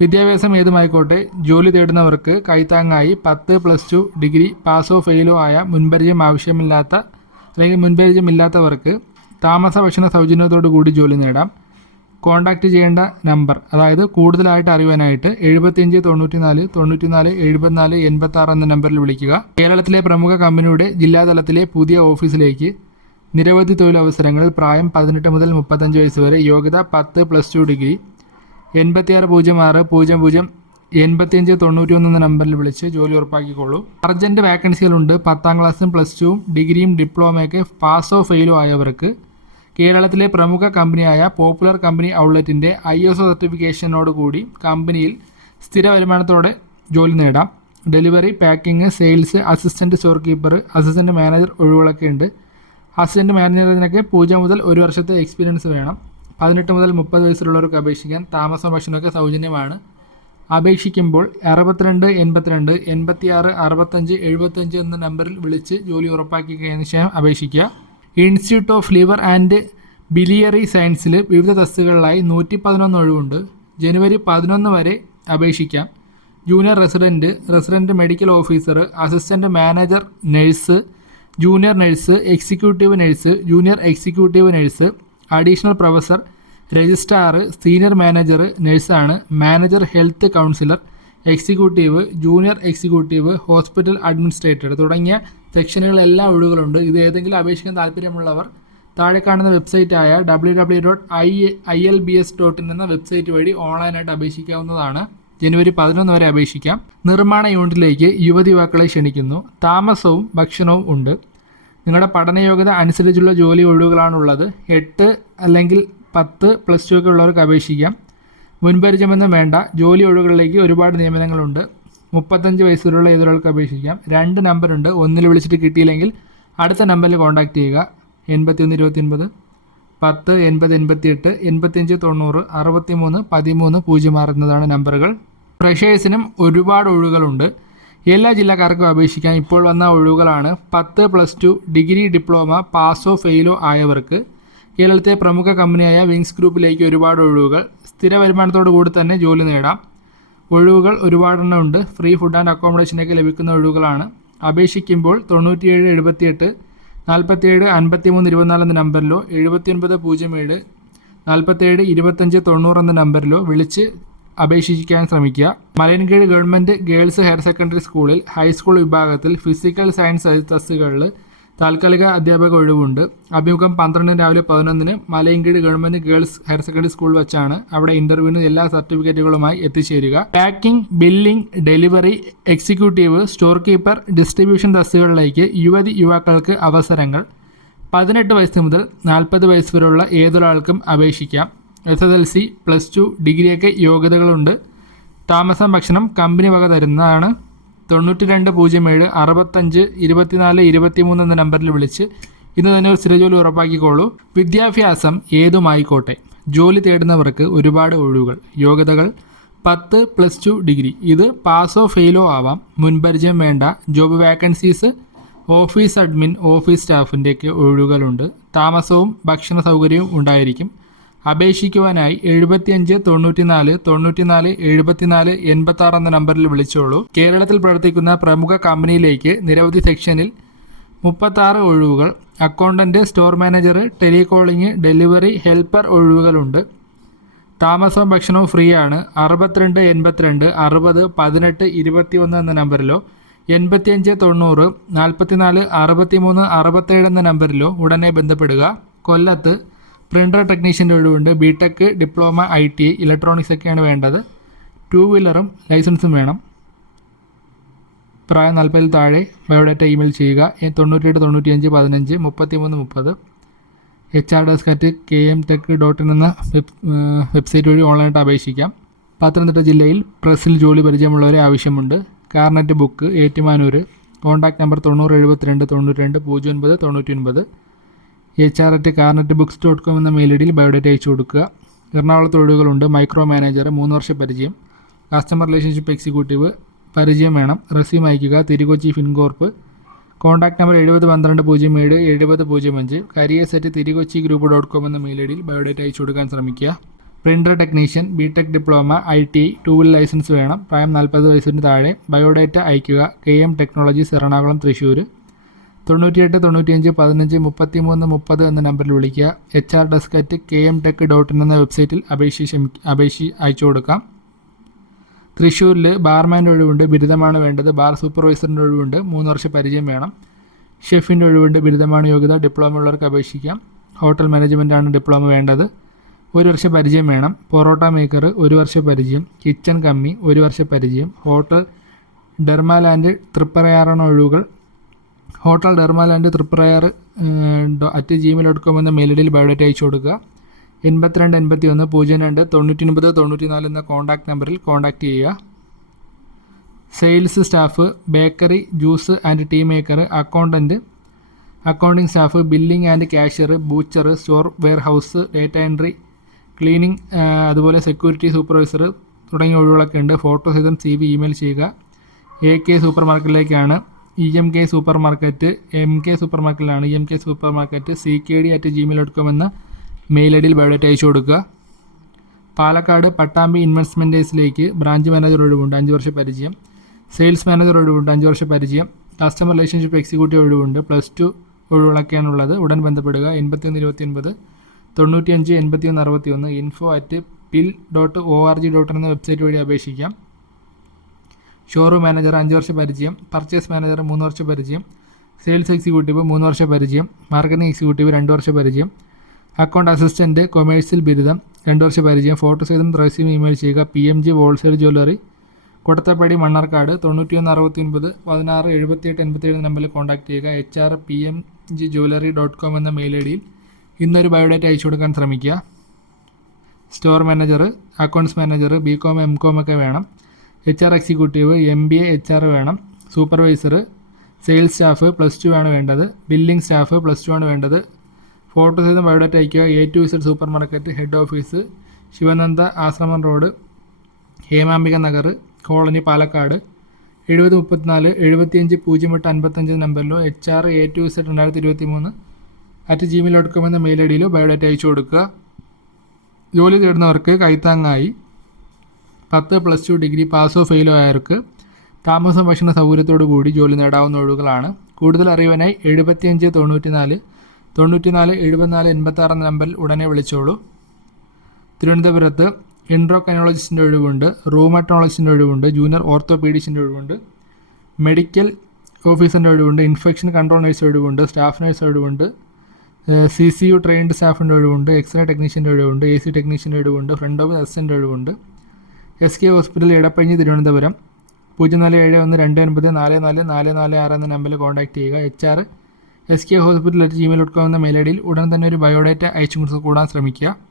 വിദ്യാഭ്യാസം ഏതുമായിക്കോട്ടെ ജോലി തേടുന്നവർക്ക് കൈത്താങ്ങായി പത്ത് പ്ലസ് ടു ഡിഗ്രി പാസോ ഫെയിലോ ആയ മുൻപരിചയം ആവശ്യമില്ലാത്ത അല്ലെങ്കിൽ മുൻപരിചയമില്ലാത്തവർക്ക് താമസ ഭക്ഷണ സൗജന്യത്തോടു കൂടി ജോലി നേടാം. കോൺടാക്റ്റ് ചെയ്യേണ്ട നമ്പർ അതായത് കൂടുതലായിട്ട് അറിയുവാനായിട്ട് എഴുപത്തിയഞ്ച് തൊണ്ണൂറ്റി നാല് തൊണ്ണൂറ്റി നാല് എഴുപത്തിനാല് എൺപത്തി ആറ് എന്ന നമ്പറിൽ വിളിക്കുക. കേരളത്തിലെ പ്രമുഖ കമ്പനിയുടെ ജില്ലാതലത്തിലെ പുതിയ ഓഫീസിലേക്ക് നിരവധി തൊഴിലവസരങ്ങൾ പ്രായം പതിനെട്ട് മുതൽ മുപ്പത്തഞ്ച് വയസ്സ് വരെ യോഗ്യത പത്ത് പ്ലസ് ടു ഡിഗ്രി എൺപത്തിയാറ് പൂജ്യം ആറ് പൂജ്യം പൂജ്യം എൺപത്തിയഞ്ച് തൊണ്ണൂറ്റി ഒന്ന് എന്ന നമ്പറിൽ വിളിച്ച് ജോലി ഉറപ്പാക്കിക്കോളൂ. അർജന്റ് വാക്കൻസികളുണ്ട്. പത്താം ക്ലാസ്സും പ്ലസ് ടുവും ഡിഗ്രിയും ഡിപ്ലോമയൊക്കെ പാസോ ഫെയിലോ ആയവർക്ക്. കേരളത്തിലെ പ്രമുഖ കമ്പനിയായ പോപ്പുലർ കമ്പനി ഔട്ട്ലെറ്റിന്റെ ഐ എസ് ഒ സർട്ടിഫിക്കേഷനോട് കൂടി കമ്പനിയിൽ സ്ഥിര വരുമാനത്തോടെ ജോലി നേടാം. Delivery packing sales assistant store keeper assistant manager ഒഴിവുകളൊക്കെ ഉണ്ട്. അസിസ്റ്റന്റ് മാനേജറിനൊക്കെ പൂജ്യം മുതൽ ഒരു വർഷത്തെ എക്സ്പീരിയൻസ് വേണം. പതിനെട്ട് മുതൽ മുപ്പത് വയസ്സിലുള്ളവർക്ക് അപേക്ഷിക്കാൻ താമസം ഭക്ഷണമൊക്കെ സൗജന്യമാണ്. അപേക്ഷിക്കുമ്പോൾ അറുപത്തിരണ്ട് എൺപത്തിരണ്ട് എൺപത്തിയാറ് അറുപത്തഞ്ച് എഴുപത്തഞ്ച് എന്ന നമ്പറിൽ വിളിച്ച് ജോലി ഉറപ്പാക്കി കഴിഞ്ഞ ശേഷം അപേക്ഷിക്കുക. Institute of liver and biliary സയൻസിൽ വിവിധ തസ്തികളിലായി നൂറ്റി പതിനൊന്ന് ഒഴിവുണ്ട്. ജനുവരി പതിനൊന്ന് വരെ അപേക്ഷിക്കാം. Junior resident resident medical officer assistant manager nurse junior nurse executive nurse junior executive nurse additional professor registrar senior manager നഴ്സാണ് manager health counsellor executive junior executive hospital administrator തുടങ്ങിയ സെക്ഷനുകളെല്ലാം ഒഴിവുകളുണ്ട്. ഇത് ഏതെങ്കിലും അപേക്ഷിക്കാൻ താല്പര്യമുള്ളവർ താഴെ കാണുന്ന വെബ്സൈറ്റായ W W dot I I L B S dot in എന്ന വെബ്സൈറ്റ് വഴി ഓൺലൈനായിട്ട് അപേക്ഷിക്കാവുന്നതാണ്. ജനുവരി പതിനൊന്ന് വരെ അപേക്ഷിക്കാം. നിർമ്മാണ യൂണിറ്റിലേക്ക് യുവതി യുവാക്കളെ ക്ഷണിക്കുന്നു. താമസവും ഭക്ഷണവും ഉണ്ട്. നിങ്ങളുടെ പഠനയോഗ്യത അനുസരിച്ചുള്ള ജോലി ഒഴിവുകളാണുള്ളത്. എട്ട് അല്ലെങ്കിൽ പത്ത് പ്ലസ് ടു ഒക്കെ ഉള്ളവർക്ക് അപേക്ഷിക്കാം. മുൻപരിചയമൊന്നും വേണ്ട. ജോലി ഒഴിവുകളിലേക്ക് ഒരുപാട് നിയമനങ്ങളുണ്ട്. മുപ്പത്തഞ്ച് വയസ്സുള്ള ഏതൊരാൾക്ക് അപേക്ഷിക്കാം. രണ്ട് നമ്പറുണ്ട് ഒന്നിൽ വിളിച്ചിട്ട് കിട്ടിയില്ലെങ്കിൽ അടുത്ത നമ്പറിൽ കോൺടാക്റ്റ് ചെയ്യുക. എൺപത്തിയൊന്ന് ഇരുപത്തിയൊൻപത്. പത്ത് എൺപത് എൺപത്തിയെട്ട്. എൺപത്തിയഞ്ച് തൊണ്ണൂറ്. അറുപത്തി മൂന്ന് പതിമൂന്ന് പൂജ്യം ആറ് എന്നതാണ് നമ്പറുകൾ ഫ്രഷേഴ്സിനും ഒരുപാട് ഒഴിവുകളുണ്ട്. എല്ലാ ജില്ലക്കാർക്കും അപേക്ഷിക്കാൻ ഇപ്പോൾ വന്ന ഒഴിവുകളാണ്. പത്ത് പ്ലസ് ടു ഡിഗ്രി ഡിപ്ലോമ പാസോ ഫെയിലോ ആയവർക്ക് കേരളത്തെ പ്രമുഖ കമ്പനിയായ വിങ്സ് ഗ്രൂപ്പിലേക്ക് ഒരുപാട് ഒഴിവുകൾ. സ്ഥിര വരുമാനത്തോടു കൂടി തന്നെ ജോലി നേടാം. ഒഴിവുകൾ ഒരുപാടെണ്ണം ഉണ്ട്. ഫ്രീ ഫുഡ് ആൻഡ് അക്കോമഡേഷനൊക്കെ ലഭിക്കുന്ന ഒഴിവുകളാണ്. അപേക്ഷിക്കുമ്പോൾ തൊണ്ണൂറ്റിയേഴ് എഴുപത്തിയെട്ട് നാൽപ്പത്തിയേഴ് അൻപത്തിമൂന്ന് ഇരുപത്തിനാല് എന്ന നമ്പറിലോ എഴുപത്തി ഒൻപത് പൂജ്യം ഏഴ് നാൽപ്പത്തേഴ് ഇരുപത്തഞ്ച് തൊണ്ണൂറ് എന്ന നമ്പറിലോ വിളിച്ച് അപേക്ഷിക്കാൻ ശ്രമിക്കുക. Malayinkeezhu government girls higher secondary സ്കൂളിൽ ഹൈസ്കൂൾ വിഭാഗത്തിൽ ഫിസിക്കൽ സയൻസ് തസ്തികകളിൽ താൽക്കാലിക അധ്യാപക ഒഴിവുണ്ട്. അഭിമുഖം പന്ത്രണ്ടിന് രാവിലെ പതിനൊന്നിന് Malayinkeezhu government girls higher secondary school വെച്ചാണ് അവിടെ ഇന്റർവ്യൂവിന് എല്ലാ സർട്ടിഫിക്കറ്റുകളുമായി എത്തിച്ചേരുക. Packing billing delivery executive store keeper distribution തസ്തികകളിലേക്ക് യുവതി യുവാക്കൾക്ക് അവസരങ്ങൾ. പതിനെട്ട് വയസ്സ് മുതൽ നാൽപ്പത് വയസ്സ് വരെയുള്ള ഏതൊരാൾക്കും അപേക്ഷിക്കാം. S S L C plus two ഡിഗ്രിയൊക്കെ യോഗ്യതകളുണ്ട്. താമസം ഭക്ഷണം കമ്പനി വക തരുന്നതാണ്. തൊണ്ണൂറ്റി രണ്ട് പൂജ്യം ഏഴ് അറുപത്തഞ്ച് ഇരുപത്തിനാല് ഇരുപത്തിമൂന്ന് എന്ന നമ്പറിൽ വിളിച്ച് ഇന്ന് തന്നെ ഒരു സ്ഥിരജോലി ഉറപ്പാക്കിക്കോളൂ. വിദ്യാഭ്യാസം ഏതുമായിക്കോട്ടെ? ജോലി തേടുന്നവർക്ക് ഒരുപാട് ഒഴിവുകൾ യോഗ്യതകൾ. പത്ത് പ്ലസ് ടു ഡിഗ്രി. ഇത് പാസോ ഫെയിലോ ആവാം. മുൻപരിചയം വേണ്ട. Job vacancies office admin office സ്റ്റാഫിന്റെയൊക്കെ ഒഴിവുകളുണ്ട്. താമസവും ഭക്ഷണ സൗകര്യവും ഉണ്ടായിരിക്കും. അപേക്ഷിക്കുവാനായി എഴുപത്തിയഞ്ച് തൊണ്ണൂറ്റിനാല് തൊണ്ണൂറ്റിനാല് എഴുപത്തിനാല് എൺപത്തി ആറ് എന്ന നമ്പറിൽ വിളിച്ചോളൂ. കേരളത്തിൽ പ്രവർത്തിക്കുന്ന പ്രമുഖ കമ്പനിയിലേക്ക് നിരവധി സെക്ഷനിൽ മുപ്പത്താറ് ഒഴിവുകൾ accountant store manager telecalling delivery helper ഒഴിവുകളുണ്ട്. താമസവും ഭക്ഷണവും ഫ്രീ ആണ് അറുപത്തിരണ്ട് എൺപത്തിരണ്ട് അറുപത് പതിനെട്ട് ഇരുപത്തി ഒന്ന് എന്ന നമ്പറിലോ എൺപത്തിയഞ്ച് തൊണ്ണൂറ് നാൽപ്പത്തിനാല് അറുപത്തിമൂന്ന് അറുപത്തേഴ് എന്ന നമ്പറിലോ ഉടനെ ബന്ധപ്പെടുക. കൊല്ലത്ത് പ്രിന്റർ ടെക്നീഷ്യന്റെ ഒഴിവുണ്ട്. B tech diploma I T electronics ഒക്കെയാണ് വേണ്ടത്. ടു വീലറും ലൈസൻസും വേണം. പ്രായം നാൽപ്പതിൽ താഴെ ബയോഡാറ്റ ഇമെയിൽ ചെയ്യുക. എ- തൊണ്ണൂറ്റിയെട്ട് തൊണ്ണൂറ്റിയഞ്ച് പതിനഞ്ച് മുപ്പത്തിമൂന്ന് മുപ്പത്. H R desk at K M tech dot in എന്ന വെബ് വെബ്സൈറ്റ് വഴി ഓൺലൈനായിട്ട് അപേക്ഷിക്കാം. പത്തനംതിട്ട ജില്ലയിൽ പ്രസ്സിൽ ജോലി പരിചയമുള്ളവരെ ആവശ്യമുണ്ട്. Carnet book Ettumanoor contact number തൊണ്ണൂറ് എഴുപത്തിരണ്ട് തൊണ്ണൂറ്റി രണ്ട് പൂജ്യം ഒൻപത് തൊണ്ണൂറ്റി ഒൻപത് H R at Carnet books dot com എന്ന മെയിൽ ഐഡിയിൽ ഡിയിൽ ബയോഡേറ്റ അയച്ചു കൊടുക്കുക. എറണാകുളത്ത് ഒഴിവുകളുണ്ട് മൈക്രോ മാനേജർ മൂന്ന് വർഷ പരിചയം. കസ്റ്റമർ റിലേഷൻഷിപ്പ് എക്സിക്യൂട്ടീവ് പരിചയം വേണം. റെസ്യൂം അയക്കുക. തിരുകൊച്ചി ഫിൻകോർപ്പ് കോൺടാക്ട് നമ്പർ എഴുപത് പന്ത്രണ്ട് പൂജ്യം ഏഴ് എഴുപത് പൂജ്യം അഞ്ച്. Career set Thirukochi group dot com എന്ന മെയിൽ ഐഡിയിൽ ഡിയിൽ ബയോഡേറ്റ അയച്ചു കൊടുക്കാൻ ശ്രമിക്കുക. Printer technician B tech diploma I T two wheel licence വേണം. പ്രായം നാൽപ്പത് വയസ്സിന് താഴെ. ബയോഡേറ്റ അയക്കുക. K M technologies Ernakulam Thrissur തൊണ്ണൂറ്റിയെട്ട് തൊണ്ണൂറ്റിയഞ്ച് പതിനഞ്ച് മുപ്പത്തി മൂന്ന് മുപ്പത് എന്ന നമ്പറിൽ വിളിക്കുക. H R desk at K M tech dot in എന്ന വെബ്സൈറ്റിൽ അപേക്ഷ അപേക്ഷ അയച്ചു കൊടുക്കാം. തൃശ്ശൂരിൽ ബാർമാന്റെ ഒഴിവുണ്ട് ബിരുദമാണ് വേണ്ടത്. ബാർ സൂപ്പർവൈസറിന്റെ ഒഴിവുണ്ട് മൂന്ന് വർഷം പരിചയം വേണം. ഷെഫിന്റെ ഒഴിവുണ്ട് ബിരുദമാണ് യോഗ്യത. ഡിപ്ലോമ ഉള്ളവർക്ക് അപേക്ഷിക്കാം. ഹോട്ടൽ മാനേജ്മെന്റാണ് ഡിപ്ലോമ വേണ്ടത്. ഒരു വർഷം പരിചയം വേണം. പൊറോട്ട മേക്കർ ഒരു വർഷം പരിചയം. കിച്ചൺ കമ്മി ഒരു വർഷം പരിചയം. ഹോട്ടൽ ഡെർമാലാൻഡ് തൃപ്പറയാറാണ് ഒഴിവുകൾ hotel Dermaland Triprayar at Gmail dot com എന്ന മെയിൽ ഐഡിയിൽ ബയോഡേറ്റ് അയച്ചു കൊടുക്കുക. എൺപത്തിരണ്ട് എൺപത്തി ഒന്ന് പൂജ്യം രണ്ട് തൊണ്ണൂറ്റി ഒൻപത് തൊണ്ണൂറ്റി നാല് എന്ന കോൺടാക്റ്റ് നമ്പറിൽ കോൺടാക്റ്റ് ചെയ്യുക. Sales staff bakery juice and tea maker accountant accounting staff billing and cashier butcher store warehouse data entry cleaning അതുപോലെ സെക്യൂരിറ്റി സൂപ്പർവൈസർ തുടങ്ങിയ ഒഴിവുകളൊക്കെ ഉണ്ട്. ഫോട്ടോ സഹിതം സി വി ഇമെയിൽ ചെയ്യുക. A K super മാർക്കറ്റിലേക്കാണ് E M K supermarket M K super മാർക്കറ്റിലാണ് E M K supermarket C K D at Gmail dot com എന്ന mail I ഡിയിൽ biodata അയച്ചു കൊടുക്കുക. പാലക്കാട് പട്ടാമ്പി ഇൻവെസ്റ്റ്മെന്റേഴ്സിലേക്ക് ബ്രാഞ്ച് മാനേജർ ഒഴിവുണ്ട് അഞ്ച് വർഷം പരിചയം. സെയിൽസ് മാനേജർ ഒഴിവുണ്ട് അഞ്ച് വർഷം പരിചയം. കസ്റ്റമർ റിലേഷൻഷിപ്പ് എക്സിക്യൂട്ടീവ് ഒഴിവുണ്ട് പ്ലസ് ടു ഒഴിവുകളൊക്കെയാണുള്ളത് ഉടൻ ബന്ധപ്പെടുക എൺപത്തിയൊന്ന് ഇരുപത്തി ഒൻപത് തൊണ്ണൂറ്റിയഞ്ച് എൺപത്തിയൊന്ന് അറുപത്തി ഒന്ന് info at pil dot O R G dot എന്ന വെബ്സൈറ്റ് വഴി അപേക്ഷിക്കാം. ഷോറൂം മാനേജർ അഞ്ച് വർഷ പരിചയം പർച്ചേസ് മാനേജർ മൂന്ന് വർഷ പരിചയം സെയിൽസ് എക്സിക്യൂട്ടീവ് മൂന്ന് വർഷ പരിചയം മാർക്കറ്റിംഗ് എക്സിക്യൂട്ടീവ് രണ്ട് വർഷ പരിചയം അക്കൗണ്ട് അസിസ്റ്റന്റ് കൊമേഴ്സ്യൽ ബിരുദം രണ്ട് വർഷ പരിചയം ഫോട്ടോ സഹിതം റെസ്യൂം ഇമെയിൽ ചെയ്യുക P M G wholesale jewellery Kodathappadi Mannarkkad തൊണ്ണൂറ്റിയൊന്ന് അറുപത്തി ഒൻപത് പതിനാറ് എഴുപത്തിയെട്ട് എൺപത്തിയേഴ് നമ്പറിൽ കോൺടാക്ട് ചെയ്യുക H R P M G jewellery dot com എന്ന മെയിൽ ഐ ഡിയിൽ ഇന്നൊരു ബയോഡേറ്റ അയച്ചു കൊടുക്കാൻ ശ്രമിക്കുക. Store manager accounts manager B com M com ഒക്കെ വേണം. H R executive M B A H R വേണം. Supervisor sales staff plus two ആണ് വേണ്ടത്. ബില്ലിംഗ് സ്റ്റാഫ് പ്ലസ് ടു ആണ് വേണ്ടത്. ഫോട്ടോ സഹിതം ബയോഡാറ്റ അയക്കുക A to Z supermarket head office Sivananda Ashram road Hemambika Nagar colony Palakkad എഴുപത് മുപ്പത്തിനാല് എഴുപത്തിയഞ്ച് പൂജ്യം എട്ട് അൻപത്തഞ്ച് നമ്പറിലോ H R A to Z രണ്ടായിരത്തി ഇരുപത്തി മൂന്ന് അറ്റ് ജിമെയിൽ ഡോട്ട് കോം എന്ന മെയിൽ ഐ ഡിയിലോ ബയോഡേറ്റ അയച്ചു കൊടുക്കുക. ജോലി തേടുന്നവർക്ക് കൈത്താങ്ങായി. പത്ത് പ്ലസ് ടു ഡിഗ്രി പാസോ ഫെയിലോ ആയവർക്ക് താമസം ഭക്ഷണ സൗകര്യത്തോടു കൂടി ജോലി നേടാവുന്ന ഒഴിവുകളാണ്. കൂടുതൽ അറിവിനായി എഴുപത്തിയഞ്ച് തൊണ്ണൂറ്റി നാല് തൊണ്ണൂറ്റി നാല് എഴുപത്തിനാല് എൺപത്തി ആറ് നമ്പറിൽ ഉടനെ വിളിച്ചോളൂ. തിരുവനന്തപുരത്ത് എൻഡ്രോകൈനോളജിസ്റ്റിന്റെ ഒഴിവുണ്ട് റൂമറ്റോളജിസ്റ്റിന്റെ ഒഴിവുണ്ട് ജൂനിയർ ഓർത്തോപീഡിക്സിന്റെ ഒഴിവുണ്ട് മെഡിക്കൽ ഓഫീസറിന്റെ ഒഴിവുണ്ട് ഇൻഫെക്ഷൻ കൺട്രോൾ നഴ്സ് ഒഴിവുണ്ട് സ്റ്റാഫ് നഴ്സ് ഒഴിവുണ്ട് സി സി യു ട്രെയിൻഡ് സ്റ്റാഫിന്റെ ഒഴിവുണ്ട് എക്സ്റേ ടെക്നീഷ്യന്റെ ഒഴിവുണ്ട് എ സി ടെക്നീഷ്യന്റെ ഒഴിവുണ്ട് ഫ്രണ്ട് ഓഫീസ് അസിസ്റ്റന്റ് ഒഴിവുണ്ട്. S K hospital Edappazhinji Thiruvananthapuram. പൂജ്യം നാല് ഏഴ് ഒന്ന് രണ്ട് ഒൻപത് നാല് നാല് നാല് നാല് ആറ് എന്ന നമ്പറിൽ കോൺടാക്ട് ചെയ്യുക. H R S K hospital at Gmail dot com എന്ന മെയിൽ ഐ ഡിയിൽ ഉടൻ തന്നെ ഒരു ബയോഡേറ്റ അയച്ചു കൂടാൻ ശ്രമിക്കുക.